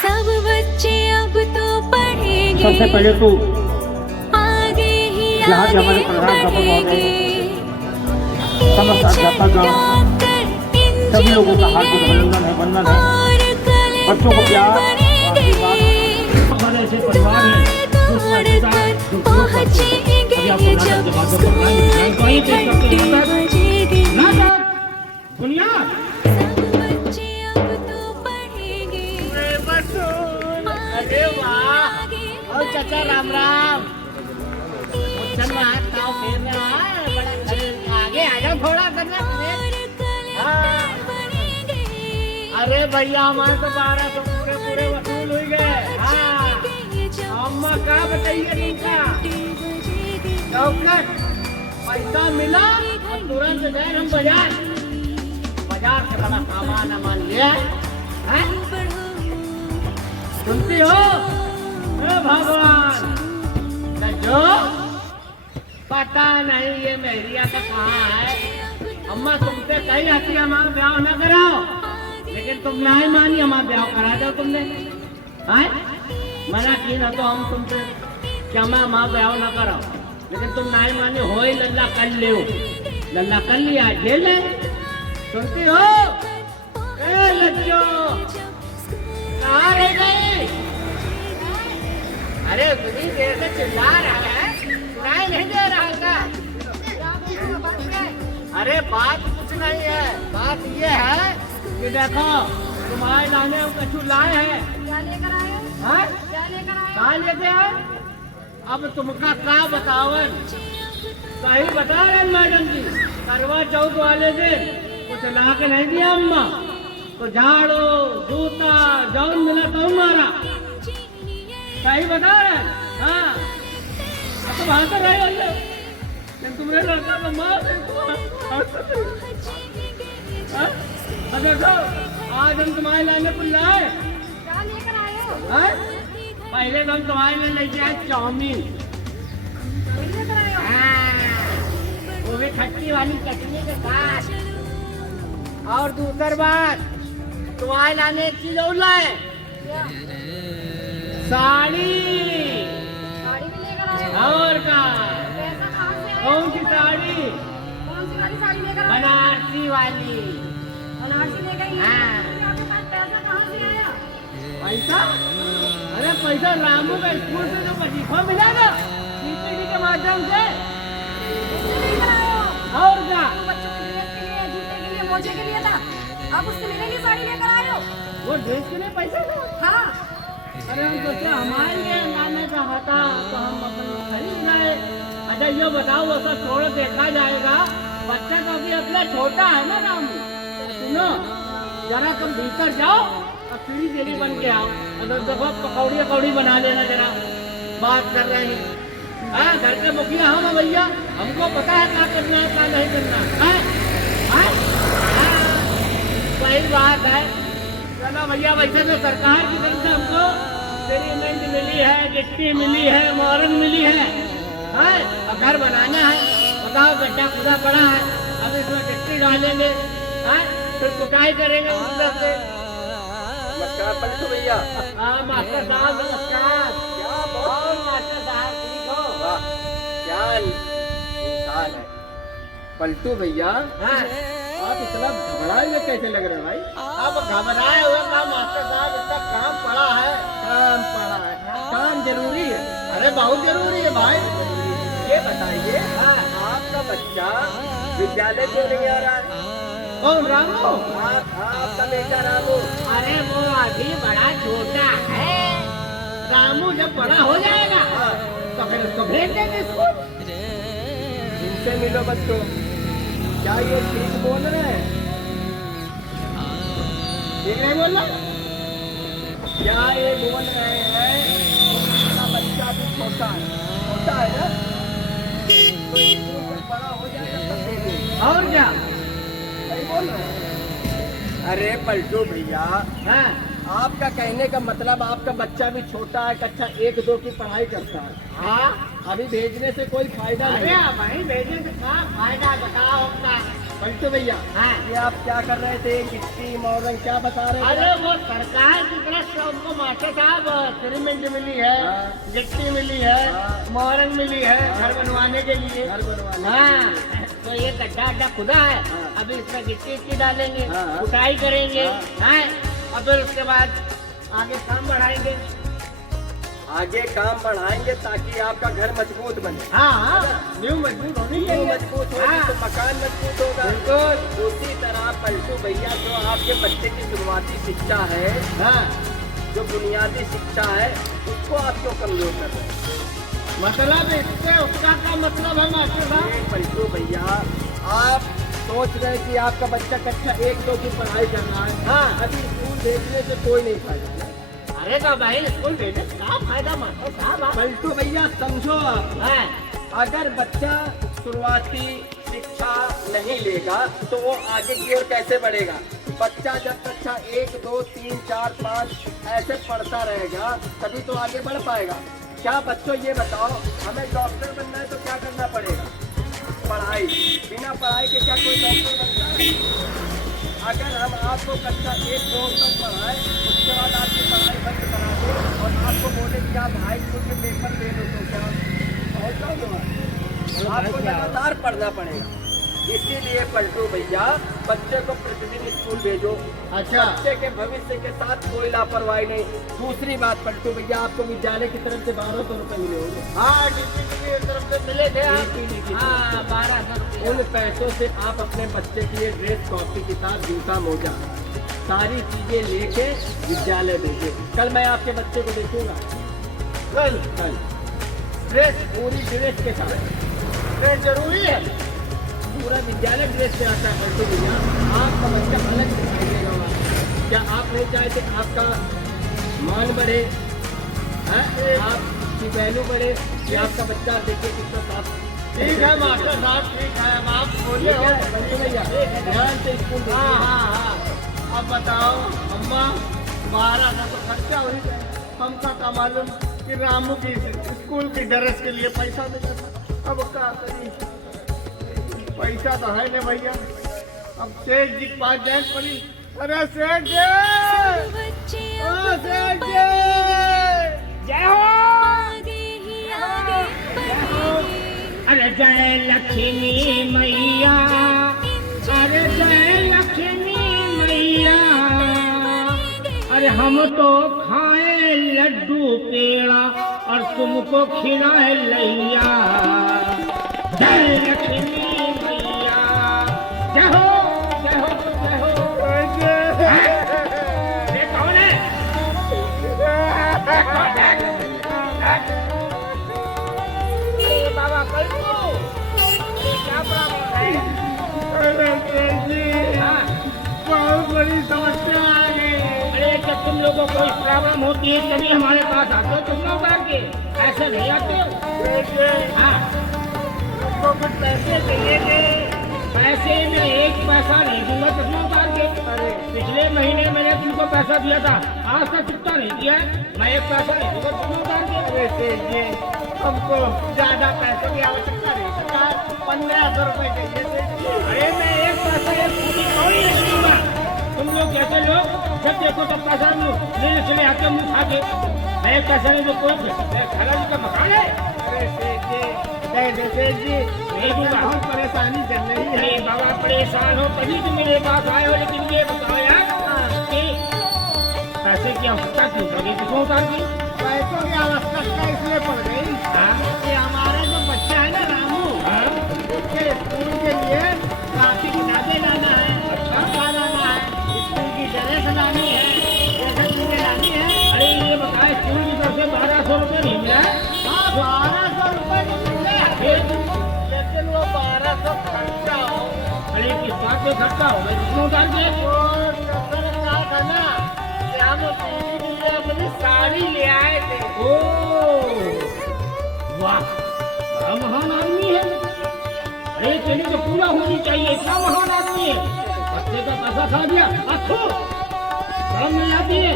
सब बच्चे अब तो पढ़ेंगे, सबसे पहले तो आगे ही यहाँ के आगे हमारे प्रधान बढ़ेंगे। समस्त अध्यापकगण, सभी लोगों का हार्दिक अभिनंदन है, वंदन है। बच्चों को प्यार और आशीर्वाद। हमारे ऐसे परिवार हैं जो पहुँचेंगे जब स्कूल की घंटी बजेगी। दुनिया सब बच्चे अब तो पढ़ेंगे, अरे वाह, और चाचा राम राम। उछल में हाथ खाओ फेर रहा है, बड़ा आगे आ जाओ थोड़ा करना। हाँ। अरे भैया हमारे तो 1200 पूरे पूरे वसूल हो गए। हाँ, अम्मा का बताइए तुमका चौकट पैसा मिला और तुरंत गए हम बाजार से बड़ा सामान वामान लिया। हैं? सुनती हो भगवान जो पता नहीं ये मेहरिया का कहाँ है। अम्मा तुमसे कही आती है हमारा ब्याह न कराओ, लेकिन तुम नहीं मानी, हमारा ब्याह करा दो तुमने। हैं? मना की ना तो हम तुमसे क्या मैं हमारा ब्याह न कराओ, लेकिन तुम नहीं मानी। हो ही लल्ला कर ले, लल्ला कर लिया झेल ले। सुनती हो ए लज्जो कहाँ रह गई? अरे बड़ी देर से चिल्ला रहा है, सुनाई नहीं दे रहा था। अरे बात कुछ नहीं है, बात ये है कि देखो तुम्हारे लाने हम कछु लाए हैं। क्या लेकर आए? हाँ? क्या लेकर आए? कहाँ लेके आए? अब तुमका क्या बतावन? सही बता रहे मैडम जी, करवा चौथ वाले दिन कुछ ला के नहीं दिया अम्मा, तो झाड़ू जूता जौन मिला तो मारा। सही बता रहे? हाँ, अब तुम हाथ रहे हो, लेकिन तुम्हारे लड़का तो मार दे। देखो आज हम तुम्हारे लाने को लाए। क्या लेकर आए हो? हाँ? पहले तो हम तुम्हारे लिए लेके आए चाउमीन। क्या लेकर आए हो? हाँ, वो भी खट्टी वाली चटनी के साथ। और दूसरी बात तुम्हारे लाने एक चीज और लाए, क्या? साड़ी। साड़ी भी लेकर आए हो? और का पैसा कहाँ से आया? कौन सी साड़ी? कौन सी वाली साड़ी लेकर आए? बनारसी वाली। बनारसी लेकर आई हैं? हाँ। आपके पास पैसा कहाँ से आया? पैसा? अरे पैसा रामू का स्कूल से जो वजीफा मिला ना, सीपीडी के माध्यम से। उससे लेकर आए हो? और क्या? तो बच्चों के ड्रेस के लिए, जूते के लिए, मोजे के लिए था, आप उससे मेरे लिए साड़ी लेकर आए हो? वो ड्रेस के लिए पैसे दो। हाँ। अरे हम सोचे हमारे लिए लाने का था तो हम अपन खरीद गए। अच्छा ये बताओ, वो सब थोड़ा देखा जाएगा, बच्चा तो अभी अपना छोटा है ना रामू। सुनो जरा तुम भीतर जाओ और सीढ़ी देरी बन के आओ। अगर देखो पकौड़ी बना लेना, जरा बात कर रहे हैं। हाँ, घर के मुखिया हम हैं भैया, हमको पता है क्या करना है क्या नहीं करना है। हाँ? हाँ, वही बात है। चलो भैया, वैसे तो सरकार की तरफ से हमको पेमेंट मिली है, गिट्टी मिली है, मोरंग मिली है। हाँ? और घर बनाना है, बताओ गड्ढा खुदा पड़ा है, अब इसमें गिट्टी डालेंगे। हाँ? फिर कुटाई करेंगे उस तरफ से। नमस्कार पलटू भैया। हाँ मास्टर साहब नमस्कार। क्या और मास्टर साहब ठीक हो? वाह, क्या इंसान है पलटू भैया। हाँ? आप इतना घबराए हुए कैसे लग रहे हैं भाई? अब घबराए हुए का मास्टर साहब, इतना काम पड़ा है। काम पड़ा है, काम जरूरी है। अरे बहुत जरूरी है भाई। ये बताइए, हाँ। आपका बच्चा विद्यालय क्यों नहीं आ रहा है? कौन रामू? आपका बेटा रामू। अरे वो अभी बड़ा छोटा है, रामू जब बड़ा हो जाएगा तो फिर उसको भेज देंगे स्कूल। इनसे मिलो बच्चों, क्या ये ठीक बोल रहे हैं? ठीक नहीं बोल रहा? क्या ये बोल रहे हैं उनका बच्चा भी छोटा है ना, तो स्कूल में बड़ा हो जाएगा तब भेजेंगे। और क्या? सही बोल रहे हैं। अरे पलटू भैया, हाँ? आपका कहने का मतलब आपका बच्चा भी छोटा है, कक्षा 1-2 की पढ़ाई करता है। हाँ? अभी भेजने से कोई फायदा अरे नहीं। भाई भेजने से क्या फायदा बताओ अपना। पलटू भैया, हाँ। ये आप क्या कर रहे थे? गिट्टी मोरंग क्या बता रहे थे? अरे वो सरकार की तरफ से उनको मास्टर साहब सीमेंट मिली है, हाँ। गिट्टी मिली है, हाँ। मोहरंग मिली है घर बनवाने के लिए। घर बनवाने हाँ, तो ये गड्ढा अड्ढा खुदा है, हाँ। अभी इसमें गिट्टी इट्टी डालेंगे, हाँ, हाँ। कुटाई करेंगे, हाँ। हैं, और फिर उसके बाद आगे काम बढ़ाएंगे। आगे काम बढ़ाएंगे ताकि आपका घर मजबूत बने। हाँ हाँ, न्यू मजबूत होनी नींव चाहिए। मजबूत होगी हाँ। तो मकान मजबूत होगा। बिल्कुल। उसी तरह पलटू भैया जो आपके बच्चे की शुरुआती शिक्षा है, हाँ, जो बुनियादी शिक्षा है, उसको आप क्यों कमजोर कर रहे हैं? मतलब इससे उसका क्या मतलब है मास्टर साहब? ये पलटू भैया, आप सोच रहे हैं कि आपका बच्चा कक्षा 1-2 की पढ़ाई कर रहा है। हाँ। अभी स्कूल भेजने से कोई नहीं फायदा है। अरे तो भाई स्कूल भेजे क्या फायदा मास्टर साहब? पलटू भैया समझो आप, हैं, अगर बच्चा शुरुआती शिक्षा नहीं लेगा तो वो आगे की ओर कैसे बढ़ेगा? बच्चा जब कक्षा 1, 2, 3, 4, 5 ऐसे पढ़ता रहेगा तभी तो आगे बढ़ पाएगा। क्या बच्चों ये बताओ, हमें डॉक्टर बनना है तो क्या करना पड़ेगा? पढ़ाई। बिना पढ़ाई के क्या कोई डॉक्टर बनता है? अगर हम आपको कक्षा 1, 2 तक पढ़ाए, उसके बाद आपकी पढ़ाई बंद करा दें और आपको बोले कि आप हाई स्कूल में पेपर दे दो तो क्या बहुत होगा? आपको लगातार पढ़ना पड़ेगा। इसीलिए पलटू भैया, बच्चे को प्रतिदिन स्कूल भेजो। अच्छा। बच्चे के भविष्य के साथ कोई लापरवाही नहीं। दूसरी बात पलटू भैया, आपको विद्यालय की तरफ से 1200 रुपए मिले होंगे। हाँ, डिस्ट्रिक्ट की तरफ से मिले थे आप। DPD। हाँ, 1200 उन पैसों से आप अपने बच्चे की ये ड्रेस, कॉपी, किताब, जूता, मोजा सारी चीजें लेके विद्यालय भेजिए। कल मैं आपके बच्चे को देखूंगा। कल कल ड्रेस, पूरी ड्रेस के साथ। ड्रेस जरूरी है। पूरा विद्यालय ड्रेस पे आता है पलटू भैया। आपका बच्चा अलग दिखाई देगा वहाँ। क्या आप नहीं चाहते आपका मान बढ़े, हैं? आपकी वैल्यू बढ़े कि आपका बच्चा देखिए कितना साफ। ठीक है मास्टर साहब, ठीक है। अब आप बोलिए। ठीक है पलटू भैया, ध्यान से स्कूल हाँ देखिए। हाँ हाँ। अब बताओ अम्मा, 1200 तो खर्चा हो ही गया। हमका का मालूम कि रामू की स्कूल की ड्रेस के लिए पैसा मिला था। अब क्या करी, पैसा तो है ना भैया। अब सेठ जी के पास जाए पड़ी। अरे सेठ जी, ओ सेठ जी, जय हो। अरे जय लक्ष्मी मैया, अरे जय लक्ष्मी मैया, अरे हम तो खाए लड्डू पेड़ा और तुमको खिलाए लैया। जय लक्ष्मी मैया, जय हो जय हो जय हो। ये कौन है? अरे बाबा पलटू, ये क्या प्रॉब्लम है? अरे सेठ जी, बहुत बड़ी समस्या आ गई। अरे जब तुम लोगों को कोई प्रॉब्लम होती है तभी हमारे पास आते हो, तुम लोग आके ऐसे नहीं आते हो। हाँ, तो कुछ पैसे चाहिए थे। पैसे में 1 पैसा नहीं दूंगा तुम लोग आके। पिछले महीने मैंने तुमको पैसा दिया था, आज तक चुकता नहीं किया है। मैं 1 पैसा नहीं दूंगा तुम लोग आके। अरे सेठ जी, हमको ज्यादा पैसे की आवश्यकता नहीं, सरकार 1500 रुपए चाहिए थे। अरे मैं 1 पैसा एक फूटी कौड़ी नहीं दूंगा। तुम लोग जैसे लोग जब देखो तब पैसा लेने चले आते हो मुँह खा के। मैं 1 पैसा नहीं दूँ, कोई खाला जी का मकान है। अरे सेठ जी, सेठ जी, नहीं दूंगा। बहुत परेशानी चल रही है। नहीं बाबा, परेशान हो तभी तुम मेरे पास आए हो। लेकिन ये बताओ यार कि पैसे की आवश्यकता क्यों पड़ी, किसको उतार दी? पैसों की आवश्यकता इसलिए पड़ गई कि हमारा जो बच्चा है ना रामू, उसके स्कूल के लिए काफी किताबें लाना है, छापा लाना है, स्कूल की ड्रेस लानी है, ये सब चीजें लानी है। अरे ये बताए स्कूल की तरफ से 1200 रुपये नहीं मिला है? 1200 रुपये नहीं मिले, लेकिन वो 1200 खर्चा हो। अरे किस बात पे खर्चा हो गया, किसने उतार के? कहा था ना कि हम अपनी साड़ी ले आए थे। ओ वाह, बड़ा महान आदमी है। अरे चलिए तो पूरा होनी चाहिए, इतना महान आदमी है। बच्चे का पैसा खा दिया, अच्छो शर्म नहीं आती है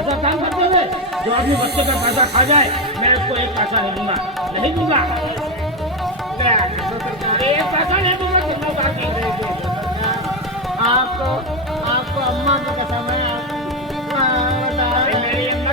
ऐसा काम करते हुए। जो आदमी बच्चे का पैसा खा जाए, मैं उसको 1 पैसा नहीं दूंगा, नहीं दूंगा। अरे 1 पैसा नहीं दूंगा, तुम लोग आपको अम्मा की कसम है। मेरी अम्मा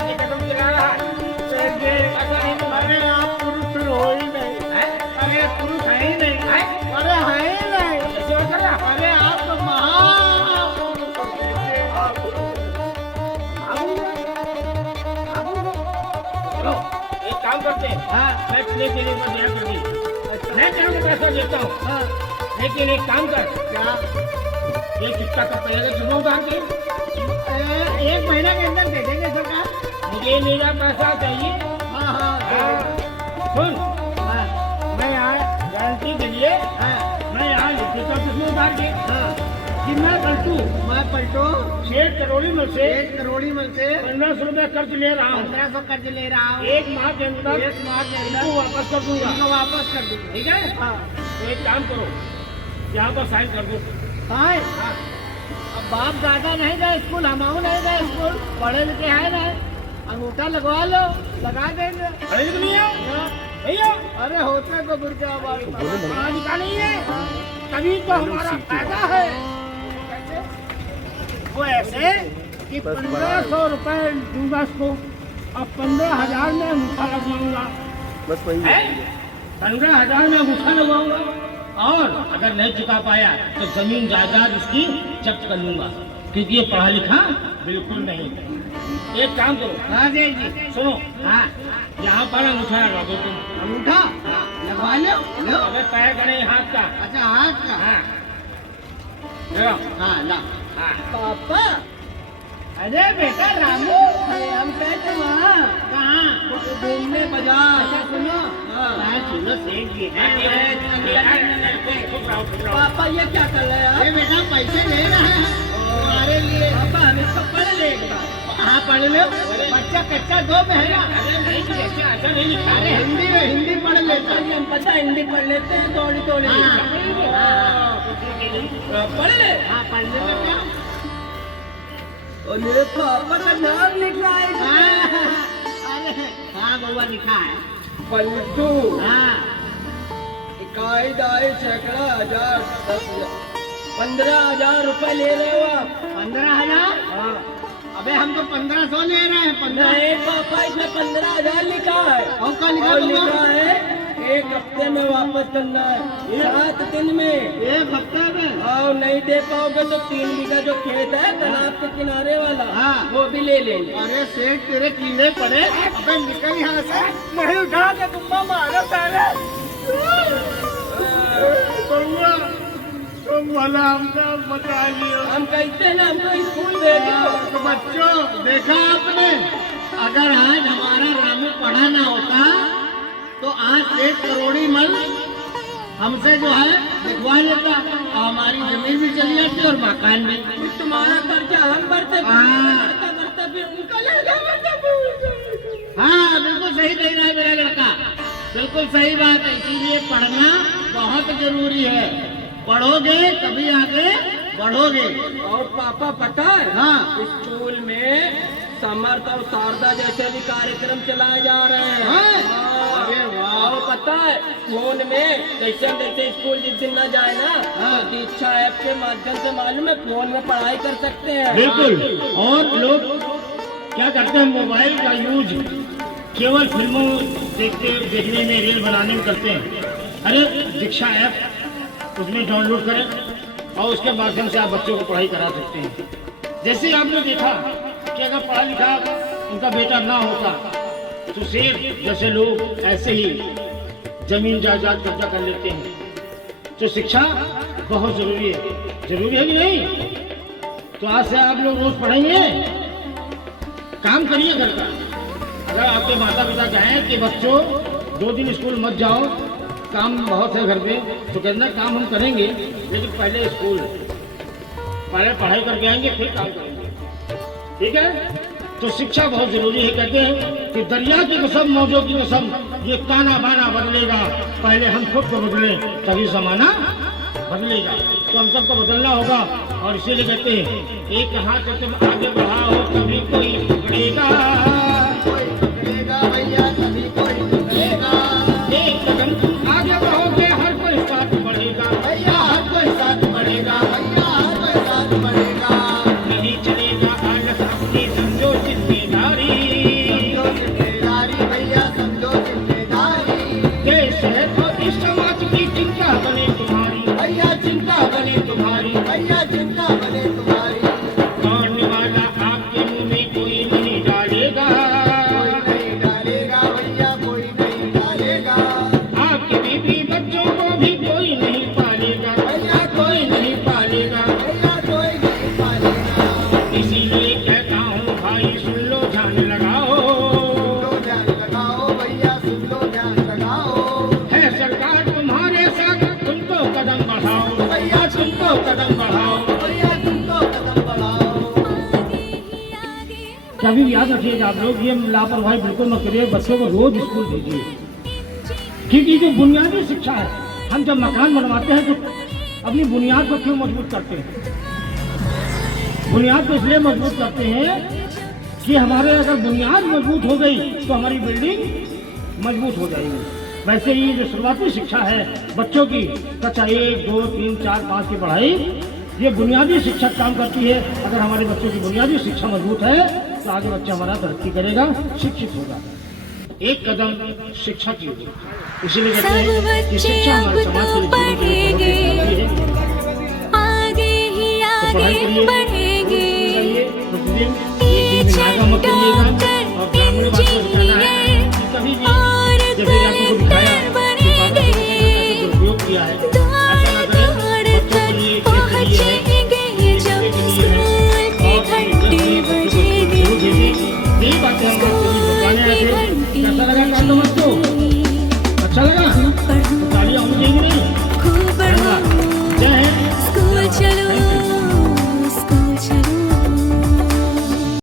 काम करते हैं, हाँ मैं प्ले के लिए दिया कर दी, मैं तेरे को पैसा देता हूँ, हाँ लेकिन एक काम कर, क्या ये कितना का पहले सुनो उधार के, एक महीना के अंदर दे देंगे सरकार। मुझे मेरा पैसा चाहिए। हाँ हाँ सुन, हाँ मैं यहाँ गारंटी के लिए हाँ मैं यहाँ लिख देता हूँ किसमें उधार के हाँ कि मैं पलटू मैं पलटो 6 करोड़ी में से 1 करोड़ी में से 1500 रुपए कर्ज ले रहा हूँ, 1500 कर्ज ले रहा हूँ। एक माह के अंदर एक माह के अंदर इनको वापस कर दूंगा, इनको वापस कर दूंगा। ठीक है? हाँ तो एक काम करो, यहाँ पर साइन कर दो। हाँ हाँ, अब बाप दादा नहीं गए स्कूल, हम नहीं गए स्कूल, पढ़े लिखे है ना, अंगूठा लगवा लो, लगा देंगे। अरे तो नहीं है हाँ, भैया, अरे होते तो मुर्दाबाद। पढ़ा लिखा नहीं है, तभी तो हमारा फायदा है। कैसे? वो ऐसे कि 1500 रुपए दूंगा इसको और 15,000 में अंगूठा लगवाऊंगा, बस वही 15,000 में अंगूठा लगवाऊंगा, और अगर नहीं चुका पाया तो जमीन जायदाद इसकी जब्त कर लूंगा, क्योंकि ये पढ़ा लिखा बिल्कुल नहीं है। एक काम करो, हाँ जी जी, सुनो, हाँ यहाँ पर अंगूठा लगा दो तुम। अंगूठा लगवा लो लो। अबे पैर का नहीं, हाथ का। अच्छा हाथ का। हाँ, लो। हाँ ला। हाँ, पापा, अरे बेटा रामू, हम कहते वहाँ कहाँ घूमने बाजार। अच्छा सुनो, हाँ सुनो सेठ जी खुश रहो, खुश रहो। पापा ये क्या कर रहे हैं? बेटा पैसे ले रहे हैं तुम्हारे लिए। पापा हम इसको पढ़ लेगा। हाँ पढ़ लो, बच्चा कच्चा दो में है ना। अरे नहीं, ऐसा नहीं लिखा अरे है। हिंदी पढ़ लेता है। हम पता हिंदी पढ़ लेते हैं थोड़ी थोड़ी। पढ़ ले। हाँ पढ़ ले बेटा। अरे पापा का नाम लिखा है। अरे हाँ बउआ लिखा है पलटू हाँ। इकाई दाई सैकड़ा 1000 15,000 रुपए ले रहे हो आप? 15,000? हाँ। अबे हम तो 1500 ले रहे हैं। 15 नहीं पापा, इसमें 15,000 लिखा है। और क्या लिखा और बउआ? लिखा है 1 हफ्ते में वापस करना है, 7 दिन में। एक हफ्ते में। और नहीं दे पाओगे तो 3 बीघा जो खेत है तालाब के किनारे वाला, हाँ। वो भी ले लेंगे। अरे सेठ तेरे कीड़े पड़े। अबे निकल यहाँ से। नहीं उठा के तुम मारो सारे। बउआ तुम भला हमको बता लियो। हम कहते हैं ना हमको स्कूल भेजो। तो बच्चों देखा आपने, अगर आज हमारा रामू पढ़ा ना होता तो आज 1 करोड़ी मल हमसे जो है लिखवा लेता और हमारी जमीन भी चली जाती और मकान भी। तुम्हारा कर्जा हम भरते, हाँ। भरते फिर उनका ले जाएगा। हाँ बिल्कुल सही कह रहा है मेरा लड़का, बिल्कुल सही बात है। इसीलिए पढ़ना बहुत जरूरी है, पढ़ोगे तभी आगे बढ़ोगे। और पापा पता है, हाँ स्कूल में समर्थ और शारदा जैसे भी कार्यक्रम चलाए जा रहे हैं। हाँ। हाँ। अरे वाह। और पता है फोन में जैसे स्कूल जिस दिन न जाए ना, हाँ। तो दीक्षा ऐप के माध्यम से मालूम है फोन में पढ़ाई कर सकते हैं। बिल्कुल, और लोग क्या करते हैं, मोबाइल का यूज केवल फिल्मों देखने में, रील बनाने में करते हैं। अरे दीक्षा ऐप उसमें डाउनलोड करें और उसके माध्यम से आप बच्चों को पढ़ाई करा सकते हैं। जैसे आपने देखा कि अगर पढ़ा लिखा उनका बेटा ना होता तो सेठ जैसे लोग ऐसे ही जमीन जायदाद कब्जा कर लेते हैं। तो शिक्षा बहुत जरूरी है कि नहीं? तो आज से आप लोग रोज पढ़ेंगे, काम करिए घर का। अगर आपके माता पिता कहें कि बच्चों 2 दिन स्कूल मत जाओ, काम बहुत है घर पे, तो कहना काम हम करेंगे, लेकिन पहले स्कूल, पहले पढ़ाई करके आएंगे फिर काम करेंगे, ठीक है? तो शिक्षा बहुत जरूरी है। कहते हैं कि दरिया की कसम, मौजों की कसम, ये ताना बाना बदलेगा, पहले हम खुद को बदले तभी जमाना बदलेगा। तो हम सबको बदलना होगा, और इसीलिए कहते हैं एक हाथ तुम आगे बढ़ाओ तभी कोई पकड़ेगा, भैया तभी कोई पकड़ेगा। एक कदम तुम आगे बढ़ोगे हर कोई साथ बढ़ेगा, भैया हर कोई साथ बढ़ेगा, भैया हर कोई साथ बढ़ेगा। नहीं चलेगा आलस, अपनी समझो जिम्मेदारी, समझो जिम्मेदारी भैया, समझो जिम्मेदारी। देश है तो इस समाज की चिंता बने तुम्हारी, भैया चिंता बने तुम्हारी, भैया चिंता बने तुम्हारी। मारने वाला आपके मुंह में कोई नहीं डालेगा, कोई नहीं डालेगा भैया, कोई भाई सुन लो ध्यान लगाओ, ध्यान लगाओ भैया, सुन लो ध्यान लगाओ। है सरकार तुम्हारे साथ, तुम तो कदम बढ़ाओ भैया, तुम तो कदम बढ़ाओ। भैया तुम तो कदम बढ़ाओ। कभी भी याद रखिएगा आप लोग, ये लापरवाही बिल्कुल मत करिए, बच्चों को रोज स्कूल भेजिए, क्योंकि जो बुनियादी शिक्षा है, हम जब मकान बनवाते हैं तो अपनी बुनियाद को क्यों मजबूत करते हैं? बुनियाद को इसलिए मजबूत करते हैं कि हमारे अगर बुनियाद मजबूत हो गई तो हमारी बिल्डिंग मजबूत हो जाएगी। वैसे ही जो शुरुआती शिक्षा है बच्चों की, कक्षा 1, 2, 3, 4, 5 की पढ़ाई, ये बुनियादी शिक्षा काम करती है। अगर हमारे बच्चों की बुनियादी शिक्षा मजबूत है तो आगे बच्चा हमारा तरक्की करेगा, शिक्षित होगा। एक कदम शिक्षा की ओर, इसीलिए कहते हैं कि शिक्षा हमारे समाज के लिए जीवन के लिए बहुत जरूरी है। आगे ही तो पढ़ाई आगे करिए, बढ़ेंगे, प्रतिदिन एक दिन में नागा मत करिएगा।